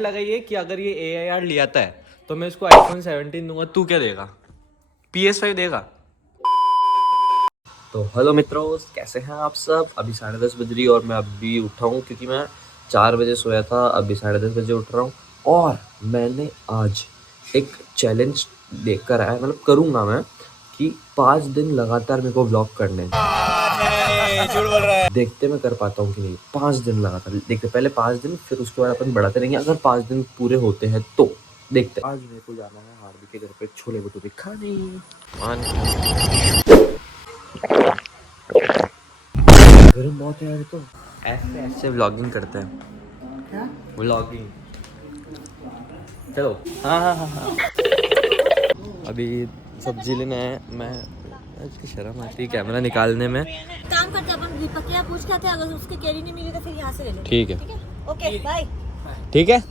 लगाइए कि अगर ये AIR ले आता है तो मैं इसको iPhone 17 दूंगा। तू क्या देगा? PS5 देगा? तो हेलो मित्रों, कैसे हैं आप सब? अभी 10:30 बज रही और मैं अभी उठा हूँ क्योंकि मैं 4 बजे सोया था। अभी 10:30 बजे उठ रहा हूँ और मैंने आज एक चैलेंज देख कर आया, मतलब करूँगा मैं कि 5 दिन लगातार मेरे को व्लॉग करने हैं। झूठ बोल रहा है। देखते मैं कर पाता हूँ कि नहीं। 5 दिन लगातार देखते, पहले 5 दिन, फिर उसके बाद अपन बढ़ाते रहेंगे। अगर 5 दिन पूरे होते हैं तो देखते हैं। आज मेरे को जाना है हार्दिक के घर पे छोले भटूरे खाने। गर्म बहुत है यार। तो ऐसे व्लॉगिंग करते हैं। क्या व्लॉगिंग? चलो। हाँ। अभी सब्जी लेने आए। मैं इसकी शर्म आती है कैमरा निकालने में। काम करते अपन दीपकिया पूछ के थे, अगर उसके कैरी नहीं मिली तो फिर यहाँ से ले लो। ठीक है। Okay bye. ठीक है।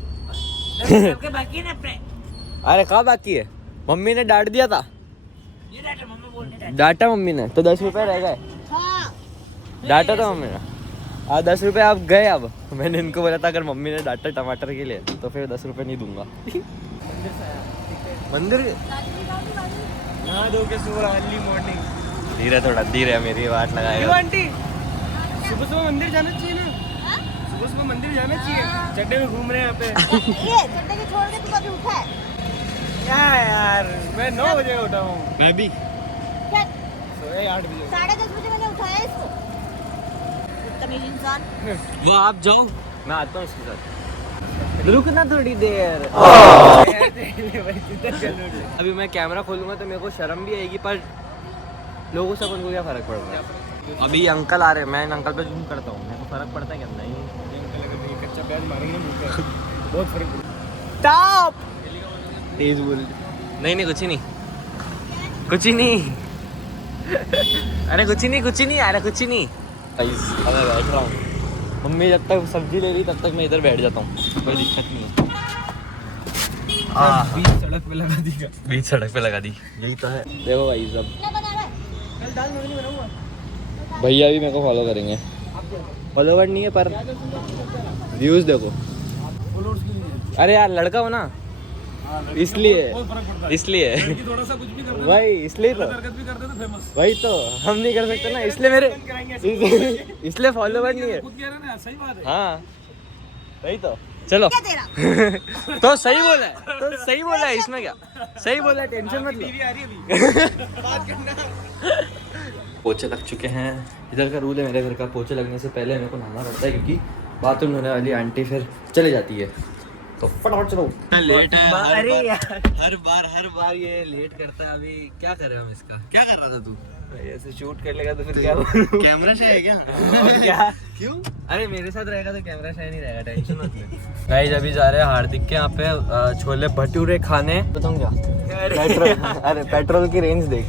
बाकी है ना? अरे कहाँ बाकी है? मम्मी ने डांट दिया था। डांटा मम्मी ने तो 10 रुपए रह गए। डांटा था मम्मी ने। 10 रुपए आप गए। अब मैंने इनको बोला था अगर मम्मी ने डांटा टमाटर के लिए तो फिर 10 रुपए नहीं दूंगा। मंदिर नहा धो के सुबह अर्ली मॉर्निंग। धीरे थोड़ा धीरे, मेरी बात लगाएगा। आंटी सुबह सुबह मंदिर जाना चाहिए ना? सुबह सुबह मंदिर जाना चाहिए। चड्डे में घूम रहे हैं यहाँ पे। ये चड्डे के छोड़ के तू अभी उठा है क्या यार? मैं 9 बजे उठा हूँ। मैं भी क्या? सोए 8 बजे। 10:30 बजे मैंने उठाया इसको। तमीज इंसान। वो आप जाओ, मैं आता हूँ इसके साथ। रुकना थोड़ी देर। अभी मैं कैमरा खोलूंगा तो मेरे को शर्म भी आएगी, पर लोगों से अपन को क्या फर्क पड़ रहा है? अभी अंकल आ रहे हैं, मैं इन अंकल पे जूम करता हूँ। मेरे को फर्क पड़ता है क्या? नहीं। कच्चा प्याज मारेंगे मुंह पे। बहुत फर्क पड़ता। टॉप तेज बोल। नहीं कुछ ही नहीं, कुछ ही नहीं। अरे कुछ ही नहीं। अरे कुछ ही नहीं। अब मैं बैठ रहा हूँ। मम्मी जब तक सब्जी ले रही तब तक मैं इधर बैठ जाता हूँ, कोई दिक्कत नहीं है। बीच सड़क पे लगा दी। यही तो है। देखो भाई सब भैया भी मेरे को फॉलो करेंगे। फॉलोवर नहीं है पर व्यूज देखो। अरे यार लड़का हो ना, इसलिए थोड़ा सा कुछ भी कर भाई, इसलिए तो भी कर दे तो फेमस। वही तो हम नहीं कर सकते ना, इसलिए मेरे इसलिए फॉलोवर नहीं है। खुद कह रहे ना, सही बात है। हाँ वही तो। चलो तो सही बोला है इसमें क्या? सही बोला है, टेंशन मत लो। पोछे लग चुके हैं। इधर का रूल है मेरे घर का, पोछे लगने से पहले मेरे को नहाना पड़ता है क्योंकि बाथरूम धोने वाली आंटी फिर चले जाती है। तो फटाफट चलो। लेट है अरे यार, हर बार ये लेट करता है। अभी क्या कर रहे हो? हम इसका क्या कर रहा था तू? ऐसे शूट कर लेगा तो फिर क्या? कैमरा शाय है क्या? क्या? क्यों? अरे मेरे साथ रहेगा तो कैमरा शाय नहीं रहेगा, टेंशन मत ले। गाइस अभी जा रहे हैं हार्दिक के यहाँ पे छोले भटूरे खाने। बताऊँ क्या? पेट्रोल पेट्रोल की रेंज देख।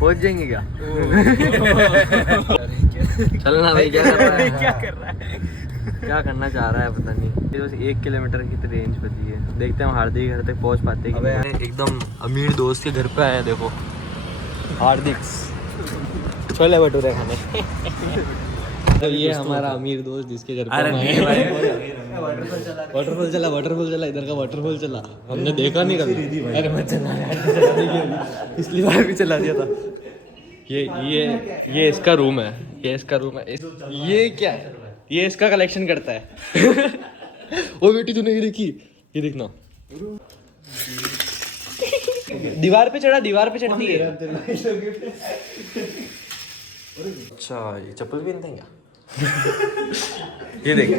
पहुंच जाएंगे क्या? चलना भाई। क्या कर रहा है? क्या करना चाह रहा है पता नहीं। बस 1 किलोमीटर की तो रेंज बची है। देखते हैं हार्दिक घर तक पहुंच पाते हैं कि। एकदम अमीर दोस्त के घर पे आया। देखो हार्दिक छोले भटूरे खाने। तो ये हमारा अमीर दोस्त जिसके घर पे वाटरफॉल चला। इधर का वाटरफॉल चला, हमने देखा नहीं कभी। अरे मत चला, पिछली बार भी चला दिया था। ये इसका रूम है। ये क्या है? ये इसका कलेक्शन करता है। ओ बेटी तूने ये देखी? ये देखना। दीवार पे चढ़ती है। अच्छा ये चप्पल भी नहीं क्या? ये देख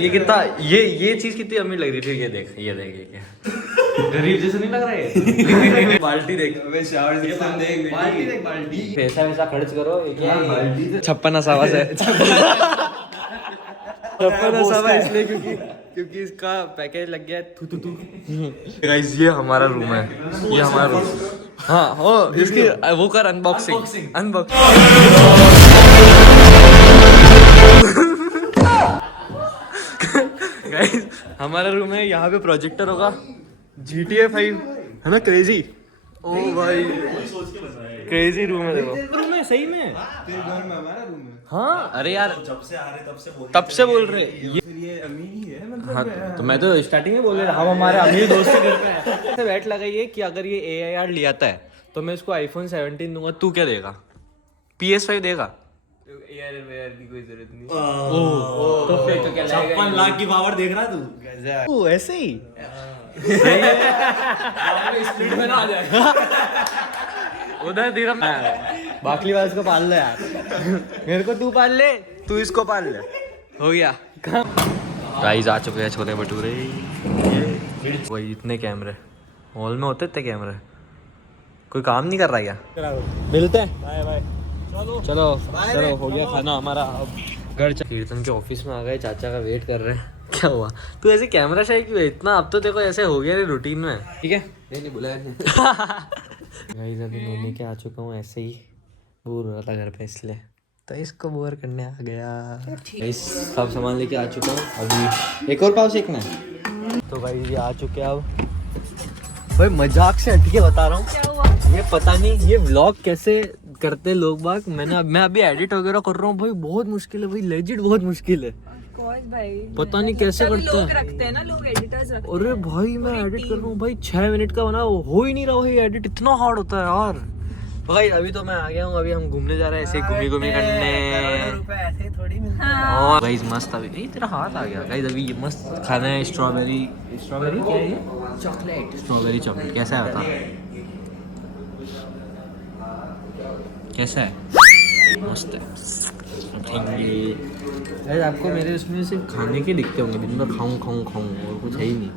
ये कितना ये चीज कितनी अमीर लग रही थी। ये देख ये क्या गरीब जैसा नहीं लग रहा है? बाल्टी देख। बाल्टी पैसा वैसा खर्च करो। बाल्टी 56 असावा से 56 असावा इसलिए क्योंकि इसका पैकेज लग गया है। थू गाइस ये हमारा रूम है। ये हमारा रूम। हाँ हो इसकी वो कर अनबॉक्सिंग। गाइस हमारा रूम है। यहाँ पे प्रोजेक्टर होगा। GTA 5 है ना? क्रेजी। ओ भाई क्रेजी रूम है। देखो रूम है सही में। तेरे घर में हमारा रूम है। हाँ अरे यार जब से आ रहे तब से बोल रहे ये अमीन ही है मतलब। हाँ तो मैं तो स्टार्टिंग में बोल रहा हम हमारे अमीर दोस्त के घर पे आए ऐसे बैठ लगाइए कि अगर ये AIR ले आता है तो मैं इसको iPhone 17 दूंगा, तू क्या देगा? PS5 देगा? यार की कोई जरूरत नहीं। तो फिर तो क्या 56 लाख की पावर देख रहा तू? ओ ऐसे ही स्पीड में ना आ जाए। उधर धीरम बाकली वाले को पाल ले यार, मेरे को तू पाल ले, तू इसको पाल ले, हो गया। गाइस आ चुके हैं छोले भटूरे। वही इतने कैमरे हॉल में होते, इतने कैमरे, कोई काम नहीं कर रहा क्या? मिलते हैं, बाय बाय। चलो चलो हो गया खाना हमारा, अब घर कीर्तन के ऑफिस में आ गए, चाचा का वेट कर रहे हैं। क्या हुआ तू ऐसे कैमरा शाही क्यों है इतना? अब तो देखो ऐसे हो गया रे रूटीन में, ठीक है? नहीं बुलाया नहीं। गाइस अभी नोनी के आ चुका हूँ, ऐसे ही बोर हो रहा था घर पे इसलिए, तो इसको बोर करने आ गया। गाइस सब सामान लेके आ चुका हूँ, अभी एक और पाव सेकना है। तो गाइस ये आ चुके हैं अब। भाई मजाक से हटके बता रहा हूँ, क्या हुआ? ये पता नहीं ये व्लॉग कैसे करते लोग बाग, मैं अभी एडिट वगैरह कर रहा हूँ भाई, बहुत मुश्किल है भाई, लेजिट बहुत मुश्किल है। भाई पता नहीं कैसे करते लोग हैं। रखते हैं ना, लोग एडिटर्स रखते हैं। अरे भाई मैं एडिट कर रहा हूँ भाई, 6 मिनट का बना, हो ही नहीं रहा भाई एडिट, इतना हार्ड होता है यार। भाई अभी तो मैं आ गया हूँ, अभी हम घूमने जा रहे हैं, ऐसे घूमी करने। रुपए ऐसे थोड़ी मिलते हैं। और गाइस मस्त, अभी नहीं तेरा हाथ आ गया गाइस, अभी ये मस्त खाना है, स्ट्रॉबेरी क्या है ये? चॉकलेट। स्ट्रॉबेरी चॉकलेट कैसा है बता? कैसा है? मस्त है। गाइस आपको मेरे इसमें सिर्फ खाने के दिखते होंगे, दिन भर खाऊं खाऊं खाऊं और कुछ है ही नहीं।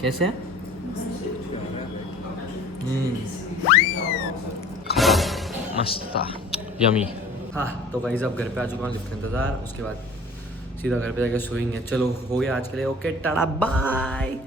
कैसे है? मस्त था, यमी। हाँ तो गाइस अब घर पे आ चुका हूँ, लिफ्ट का इंतज़ार, उसके बाद सीधा घर पे जाकर सोएंगे। चलो हो गया आज के लिए, ओके टाटा बाय।